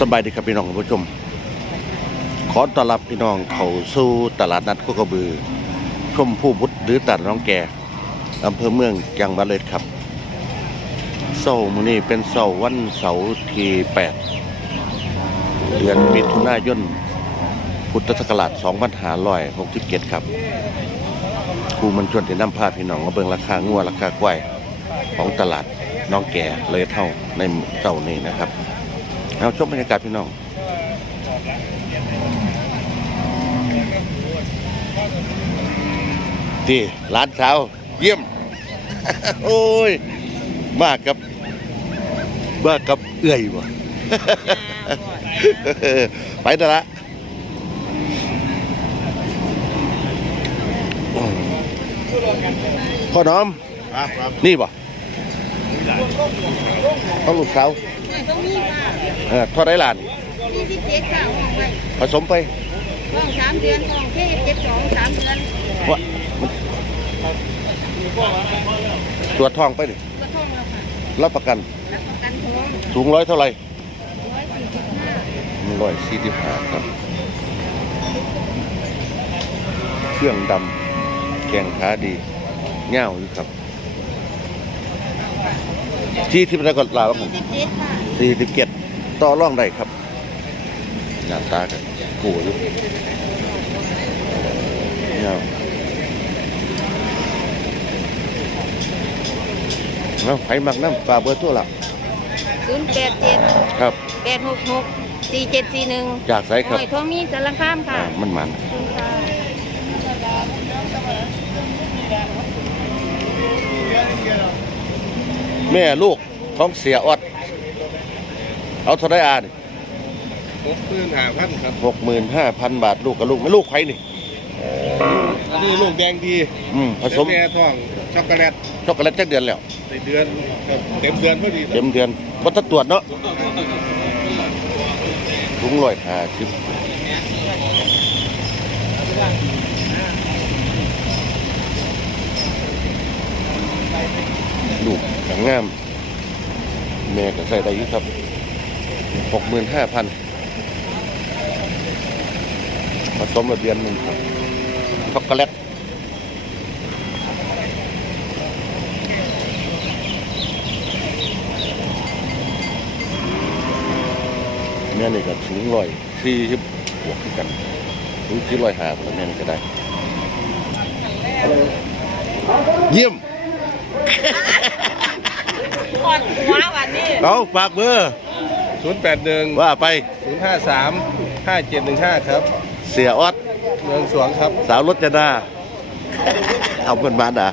สบายดีครับพี่น้องผู้ชม ขอต้อนรับพี่น้องเข้าสู่ตลาดนัดโคกระบือ ชมผู้บุตรหรือตลาดน้องแก่อำเภอเมืองจังหวัดเลยครับเสาร์มื้อนี้เป็นเสาร์วันเสาร์ที่8เดือนมิถุนายนพุทธศักราช2567ครับครูมันชวนที่นำพาพี่น้องมาเบิ่งราคางัวราคากล้วยของตลาดน้องแก่เลยเท่าในเสาร์นี้นะครับ เอาชมบรรยากาศพี่น้องที่ร้านเช้าเยี่ยม โอ้ย มากับมากับเอื้อยบ่ไปเถอะละพ่อน้อมครับครับนี่บ่ต้องลูกสาว ต้องมีค่ะเออทอดได้หลานสี่สิบเจ็ดค่ะห้องไว้ผสมไปห้องสามเดือนห้องเทศเจ็ดสองสามเดือนวะมันตรวจท้องไปดิก็ท่องแล้วค่ะรับประกันรับประกันท้องสูงร้อยเท่าไหร่ร้อยสี่สิบห้าร้อยสี่สิบห้าครับ เครื่องดำแข่งขาดีเง่าวอยู่ครับ ที่ที่ประกอบลาวครับสี่สิบเจ็ดค่ะ สี่สิบเจ็ดต่อร่องได้ครับหน้าตากันกูอยู่เง่าวเอาไผมักน้ำฝากเบอร์ตัวละศูนย์แปดเจ็ดครับ แปดหกหกสี่เจ็ดสี่หนึ่งจากไสครับหอยทองมีสารคามค่ะอ่ามันมัน ขอบคุณค่ะ แม่ลูกของเสียอด เอาเท่าได้อ่านหกหมื่นห้าพันครับหกหมื่นห้าพันบาทลูกกับลูกไม่ลูกใครนี่อันนี้ลูกแดงดีอืมผสมแม่ท้องช็อกโกแลตช็อกโกแลตจักเดือนแล้วในเดือนครับเต็มเดือนพอดีเต็มเดือนวัตรตรวจเนาะถุงร้อยห้าสิบลูกหนังงาม แม่ก็ใส่ได้อยู่ครับ หกหมื่นห้าพันผสมมาเดือนหนึ่งครับช็อกโกแลตแม่นี่ก็สูงร้อยสี่สิบบวกขึ้นกันถึงที่ร้อยห้าคนแม่นี่ก็ได้ เยี่ยมก่อนหัววันนี้เอาฝากเบอร์ ศูนย์แปดหนึ่งว่าไปศูนย์ห้าสามห้าเจ็ดหนึ่งห้าครับ เสียออดเมืองสวงครับ สาวรถจะนาเอาเงินมาด่า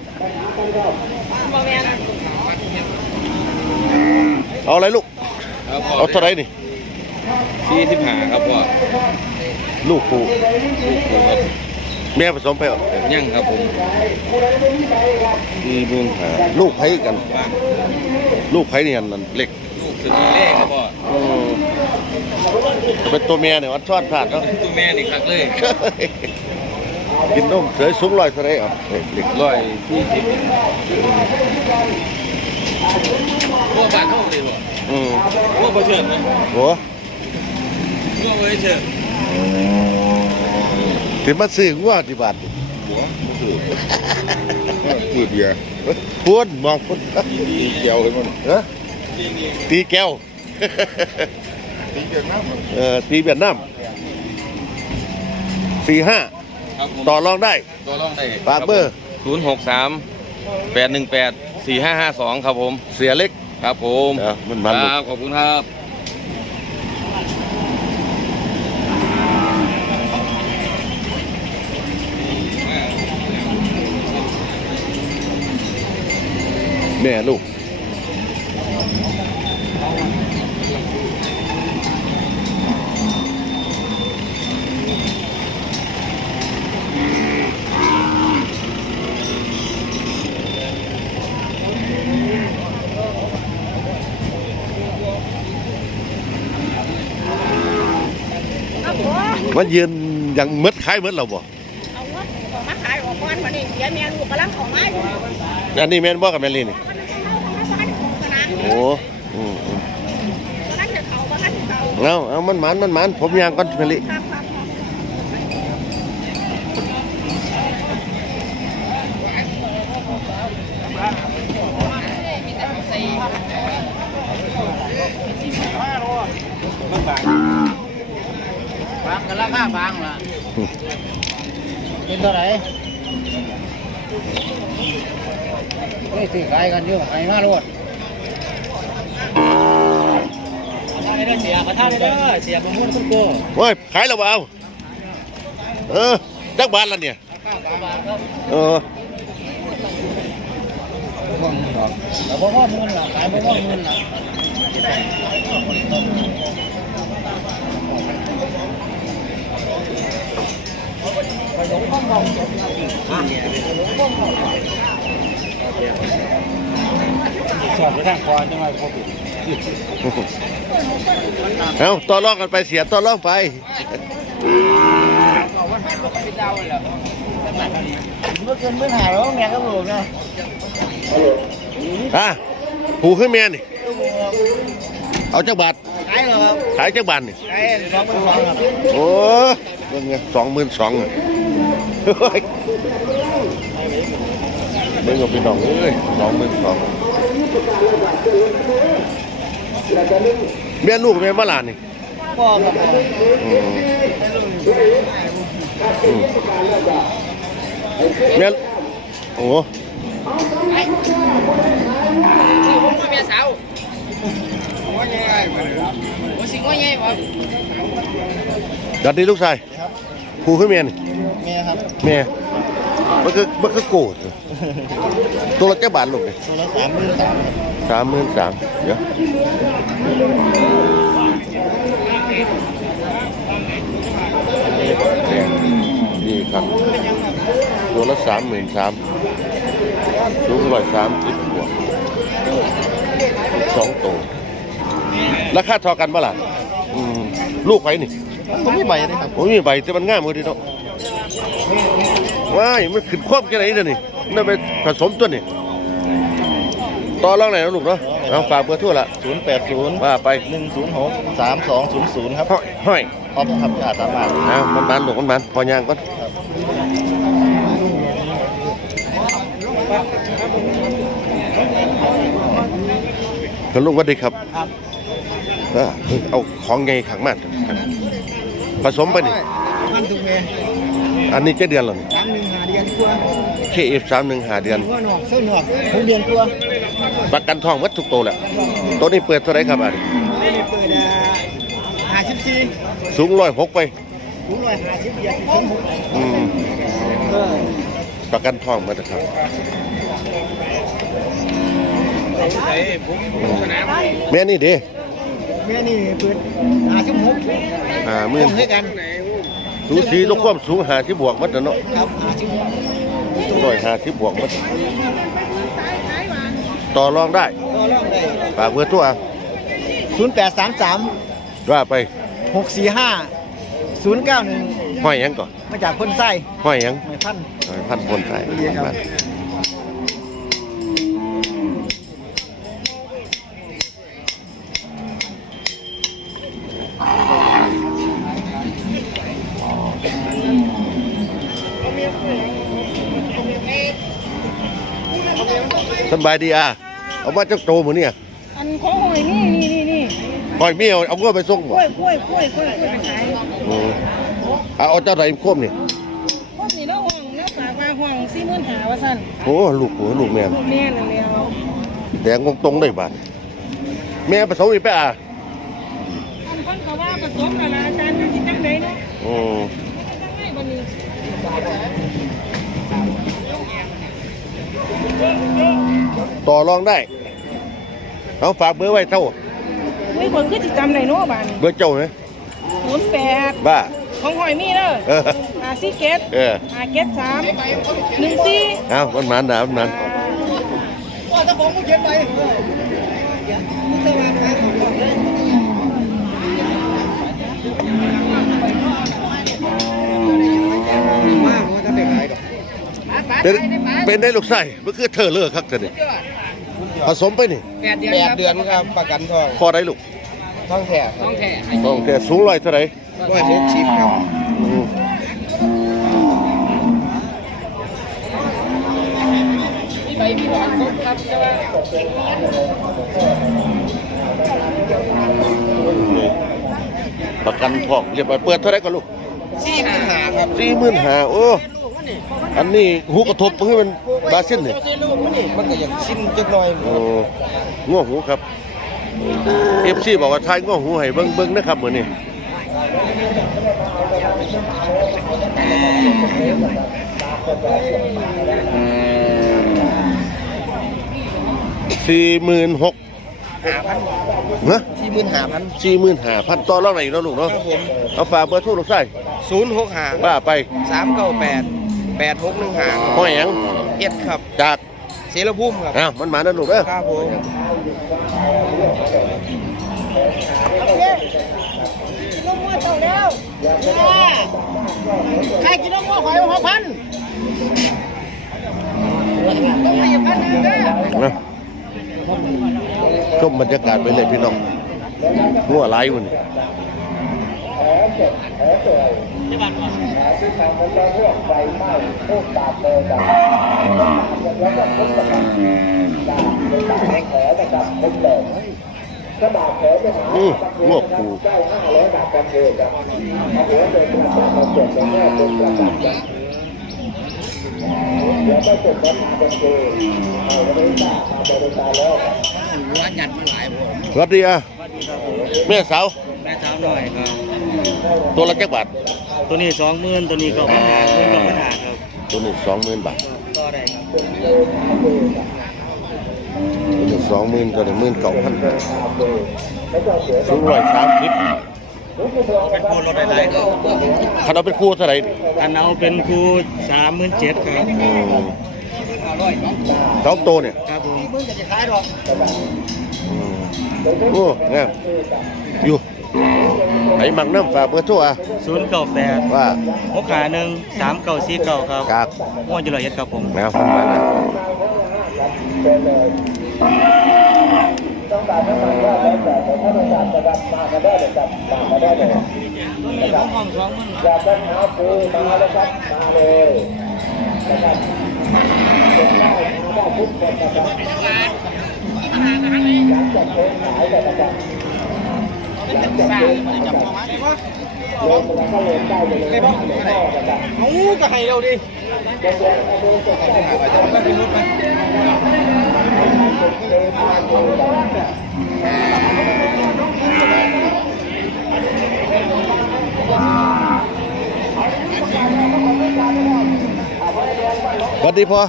บ่แม่นเอาอะไรลูก เอาเท่าไหรนี่ที่ที่ผ่าครับพ่อลูกปูลูกผมครับแม่ผสมไปเอายั่งครับผมสี่หมื่นห้าลูกไผ่กันบ้างลูกไผ่นี่อันนั้นเล็ก ลูกสุดเล่ครับพ่ออืมเป็นตัวเมียเนี่ยวัดชอดพลาดเนาะ ตัวแม่นี่คักเลยกินนมเสยสูงลอยเท่าไหรเอาเฮ้ยเล็กร้อยที่สิบพวกบ้านเท่าเลยพ่ออืมพวกประเชิญนะโหพวกประเชิญถึงมาซื้องัวที่บ้านนี่หัวคือคือเบียร์พูนมองพูนตีเกียวเลยมันเออ ตีแก้ว ตีเกียวน้ำเออตีเวียดนามสี่ห้าครับผมต่อรองได้ตัวรองได้ฝากเบอร์ศูนย์หกสามแปดหนึ่งแปดสี่ห้าห้าสองครับผม เสียเล็กครับผมเออมันคมันลูกรับขอบคุณครับแม่ลูก มันยืนยังมืดคล้ายมืดเราบ่เอาหัวมาขายออกก่อนวันนี้เดี๋ยวแม่ลูกกำลังเออกมาอยู่อันนี้แม่นบ่กับแม่ลีนี่มันจะเข้าเข้ามาบ้านของสนามโอ้อืมอืมกำลังจะเข้าบ้านเขาเอเอาเอามันหมานมันหมานผมยางก่อนมะลิครับครับบางกันราคาบางล่ะเป็นเท่าไหร่ไม่ซื้อขายกันอยู่ไอ้มาโลดเสียประทานเด้อเสียประมุ่นคุณโกโอ้ยขายแล้วบ่เอาเออจักบาทละเนี่ยเออแต่บ่พ่อมื่นล่ะขายบ่พ่อมื่นล่ะ สอบไปทางคอจังหวะพอปิดเอาต่อรองกันไปเสียต่อรองไปเมื่อเกินเมื่อหาแล้วแม่ก็รู้นะอะผูขึ้นเมียนี่เอาจักบาทขายเหรอครับขายจักบาทนี่ขายสองพันสองครับโอ้เบิ่งไงสองหมื่นสอง เบิ่งกับพี่น้องเอ้ยสองหมื่นสองเมียลูกเมียมาหลานนี่พ่อครับอืมอืมเมียโอ้เมียสาวว่าไงว่าสิว่าไงบ่ดัดดีลูกชาย ผูขึ้นเมียนี่เมียครับเมียมันคือมันคือโกรธตัวละแค่บาทลูกนี่ตัวละสามหมื่นสามสามหมื่นสามเดี๋ยวนี่ครับตัวละสามหมื่นสามลุงร้อยสามสิบบวกสองตัวราคาเทอกันเมื่อไหร่อืมลูกไผนี่ ผมมีใบเลยครับโอ้ยมีใบแต่มันง่ายมือดีเนาะว้ายมันขึ้นควบแค่ไหนเดี๋ยวนี้นั่นไปผสมตัวนี่ต่อรองไหนนะลูกเนาะเอาฝากเบอร์โทั่วละศูนย์แปดศูนย์ว่าไปหนึ่งศูนย์หกสามสองศูนย์ศูนย์ครับห้อยห้อยออฟครับอาสามารถเอามันมันลูกมันมันพอยางก่อนคุณลุงสวัสดีครับครับ เออเอาของไงขังมาก ผสมไปนี่มันถูกเมย์อันนี้เจ็ดเดือนแล้วนี่สามหนึ่งหาเดือนกว่าเคเอฟสามหนึ่งหาเดือนหัวหนอกเส้นหนอกหกเดือนกว่าประกันทองวัดทุกโตวแหละตัวนี้เปิดเท่าไหรครับอันไม่ได้เปิดอะห้าสิบสี่สูงร้อยหกไปถุงร้อยห้าสิบเดียวถึงหกอืมเออประกันทองมานะครับแม่นี่เด้ แม่นี่เปิดห้าสิบหกอ่าหมื่น ให้กันสูสีลูกความสูงหาที่บวกมัดนะเนาะครับห้าสิบหกร้อยหาที่บวกมัดต่อรองได้ก็ลองได้ฝากเบอร์ตัวศูนย์แปดสามสามว่าไปหกสี่ห้าศูนย์เก้าหนึ่งห้อยหยังก่อนมาจากคนไส้ห้อยหยัง ไม่พันห้อยพันคนไทยดีครับส บายดีอะเอามาจากโตหมือเนี่ยอันของหอยนี่นี่นี่นี่ห้อยเมียวเอาเงินไปส่งกบ่ล้วยกล้วยกล้วยกล้วยกล้วยไปขายอืมเอาเอาเจ้าไหนโคมนี่พวกนี้แล้วห้องแล้วฝากมาห้องสี่หมื่นหาว่าสั่นโอ้ลูกหัวลูกแม่นลูกแม่นั่นแล้วแดงตรงๆได้บาดแม่ผสมอีกไปอะอันคนก็ว่าผสมแล้วล่ะอาจารย์จะคิดจังไดเนาะอืมจังไดบัดนี้ ต่อรองได้ เอาฝากเบอร์ไว้เท่าเฮ้ยคนคือสิจำได้เนาะบ้านเบอร์เจ้าไหมศูนย์แปดบ้าของหอยมีเด้อเออหาสี่เกตเออหาเกตสามหนึ่งสี่เอามันมันนะมันมันว่าเจ้าของผู้เขียนไป เป็นเป็นได้ลูกไส้เมื่อคือเธอเลิกครับเธอนี่ผสมไปนี่แปดเดือนครับประกันทองพอได้ลูกท้องแท้ท้องแท้ต้องแต่สูงร้อยเท่าไหร่ร้อยหกสิบครับอืมมีใบมีหลอดครบครับแต่ว่านี่ประกันพอกเรียบร้อยเปิดเท่าไหร่ก็ลูกสี่หมื่นห้าครับสี่หมื่นห้าโอ้ อันนี้หูกระทบให้มันบาซินนี่มันก็อยากชิ้นจักหน่อยโอ้ง้อหูครับเอฟซีบอกว่าทายง้อหูให้เบิ้งเบิ้งนะครับเหมือนนี่สี่หมื่นหกห้าพันเนะสี่หมื่นห้าพันสี่หมื่นห้าพันต่อรองไหนอยเนาะลูกคเนาะรับผมเอาฝากเบอร์โทรลูกไส้ศูนย์หกห้าว่าไปสามเก้าแปด แปดหกหนึ่งห้าห้อยหยังเอ็ดครับ จากเสรภูมิครับ อ้าวมันมาแล้วลูกเด้อครับผมกิโลมั่วเท่าแล้วใครกิโลมั่วหอยหกพันต้องมีพันหนึ่งเด้อนะชมบรรยากาศไปเลยพี่น้องงัวไหลายวันนี้ อืมงวกปูสวัสดีอะแม่สาวแม่สาวหน่อยครับตัวละแจ็คบาท ตัวนี้สองหมื่นตัวนี้ก็ปัญหาเรื่องปัญหาครับตัวนี้สองหมื่นบาทก็ได้ครับตัวนี้สองหมื่นตัวนี้หมื่นเก้าพันสูงร้อยสามสิบเป็นครูรถได้ๆครับคันเอาเป็นคู่เท่าไหร่อันเอาเป็นครูสามหมื่นเจ็ดครับอืมสองตัวเนี่ยครับผมอืมโอ้งามอยู่ ไอ้มังน้ำฝากเบอร์โทรอะศูนย์เก้าแปดว่าหกขาหนึ่งสามเก้าสี่เก้าครับกากม่วนจุฬาเอ็ดครับผมแนวขึ้นมาแล้วห้องสองมันเอาก็ให้เราดิสวัสดีพ่อ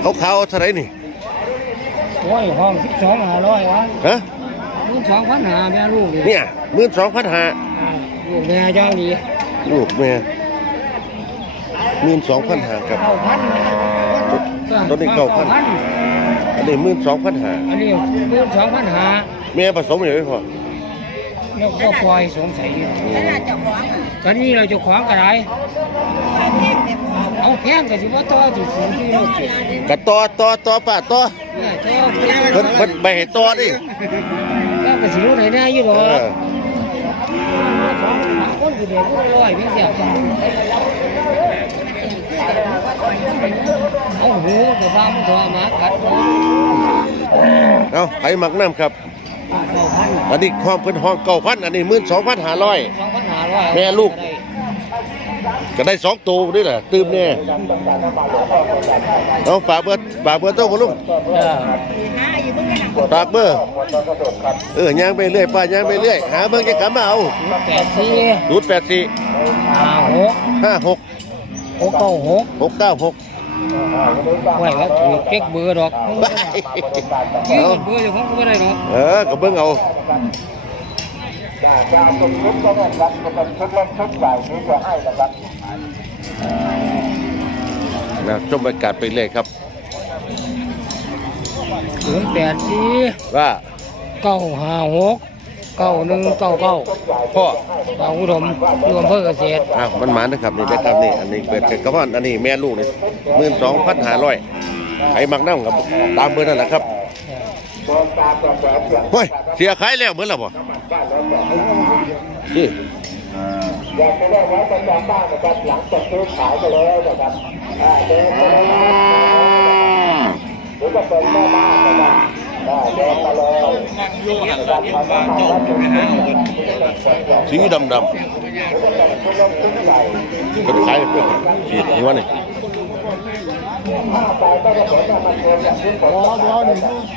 เขาขาวๆเท่าไหร่นี่ โอ้ยห้องสิบสองห้าร้อยวะฮะลูก สองพันหาแม่ลูกนี่เนี่ยหมื่นสองพันห้าอ่าลูกแม่ย่างดีลูกแม่หมื่นสองพันห้าครับ เก้าพันตัวนี้เก้าพัน อันนี้หมื่นสองพันห้าอันนี้ลูกสองพันหาแม่ผสมอยู่ไหมพ่อแล้วก็ปล่อยสงสัยอยู่ขนาดเจ้าของอะตอนนี้เราจะขวางกันไรเอาแพงกันสิว่าต่อจุดสูงที่เราเก็บกระต่อต่อต่อป่าต่อเนี่ยต่อเพิ่นเพิ่นไปให้ต่อดิแล้ว ก็สิรู้ไหนแน่อยู่หรเอออคนอยู่เด็กก็ร้อยพี่เสียเอาหูแต่ว่ามันตัวมากัดเอาไผหมักน้ำครับ เก้าพันอันนี้ความเพิ่นห้องเก้าพันอันนี้หมื่นสองพันห้าร้อย สองพันหาร้อยแม่ลูก ก็ได้สองตัวด้วยแหละตื่มแน่เอาฝากเบอร์ฝากเบอร์โต้กับลุงเออ หาอยู่เพิ่งกันนะฝากเบอร์เออย่างไปเรื่อยป้าย่างไปเรื่อยหาเบอร์แกกลับมาเอาแปดสี่ศูนย์แปดสี่ห้าหกห้าหกหกเก้าหกหกเก้าหกไว้ว่าถือเก๊กเบอร์ดอกชื่อเบอร์เดี๋ยวผมก็ไม่ได้หรอกเออก็เบิ่งเอานะชมบรรยากาศไปเลยครับ ศูนย์แปดสี่ว่าเก้าห้าหกเก้าหนึ่งเก้าเก้าพ่อบางอุดมรวมเพื่อเกษตรอ้าวมันหมานะครับนี่นะครับนี่อันนี้เปิดเกิดกระว่านอันนี้แม่ลูกนี่หมื่นสองพันห้าร้อยไอ้มักน้ำกับตามเบอร์นั่นแหละครับเฮ้ยเสียขายแล้วเหมือนแล้วบ่นี่อยากจะได้ไว้ประจำบ้านนะครับหลังจากซื้อขายไปแล้วนะครับ รือจะเป็นแม่บ้านนะครับอ่าเดินมาเลยนะครับมาบ้านรับเป็นผู้ใหญ่สีดำดำเป็นขายเพื่อนขีดหัวนี่ถ้าไปก็จะผ ลมาเกินจากที่ผลร้อน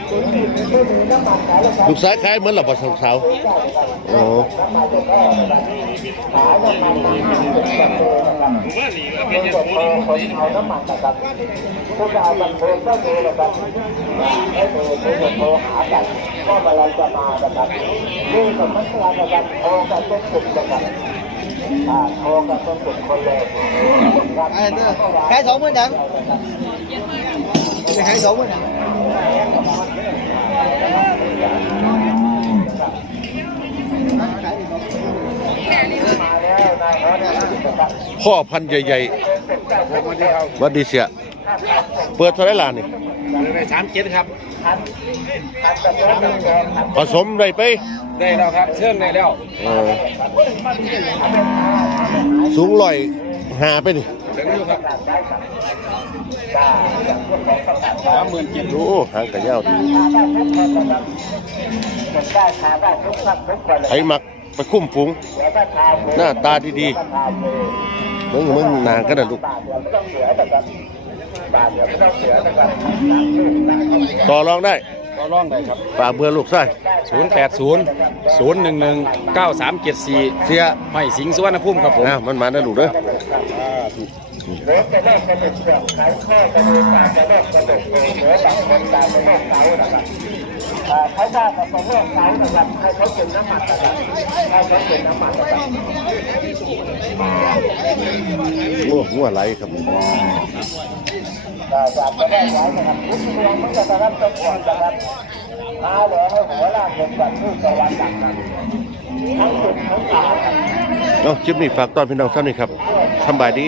ไม่มีน้ำมันขายแล้วลูกสายขายเหมือนหลับบ่สาวๆโอ้ขายน้ำมันมาห้าสิบกว่าโลนะครับนกดโทรคนเอาน้ำมันนะครับผู้ชายมันโทรก็ดูนะครับให้ดูผู้กดโทรหากันว่าเมื่อไรจะมานะครับนี่สมมติว่านะครับโทรกันเป็นกลุ่มนะครับอ่าโทรกันเป็นกลุ่มคนเลยครับ ขายสองหมื่นยังจะขายสองหมื่นยังพ่อพันธุ์ใหญ่ๆวัดดีเสีย เปิดเท่าไหรล่ะนี่ไปสามเจ็ดครับ ผสมได้ไปได้แล้วครับเชื่องได้แล้วเออสูงลอยหาไปนี่ถึงอยู่ครับสามหมื่นเจ็ดโอ้หางกระยาวดีไผมักไปคุ้มฝูงหน้าตาดีๆมึงมึงนางกันนะลูก ต่อรองได้ ก็ร้องได้ครับ ฝากเบอร์ลูกไส้ศูนย์แปดศูนย์ศูนย์หนึ่งหนึ่งเก้าสามเจ็ดสี่เสียไม่สิงห์สุวรรณภูมิครับผม นะมันมาได้ลูกเด้อเขาได้กับตัวเรื่องเขานะครับให้เขาเป็นน้ำมันนะครับให้เขาเป็นน้ำมันนะครับโอ้หัวไหลครับ แต่จากจะได้ไว้นะครับทุกเมืองมันจะได้รับเป็นวงนะครับมาเลยให้หัวลากเป็นแบบผู้จะวันหลังทั้งสุดทั้งตาครับ เอาคลิปนี้ฝากตอนพี่น้องท่านนี่ครับสำบายดี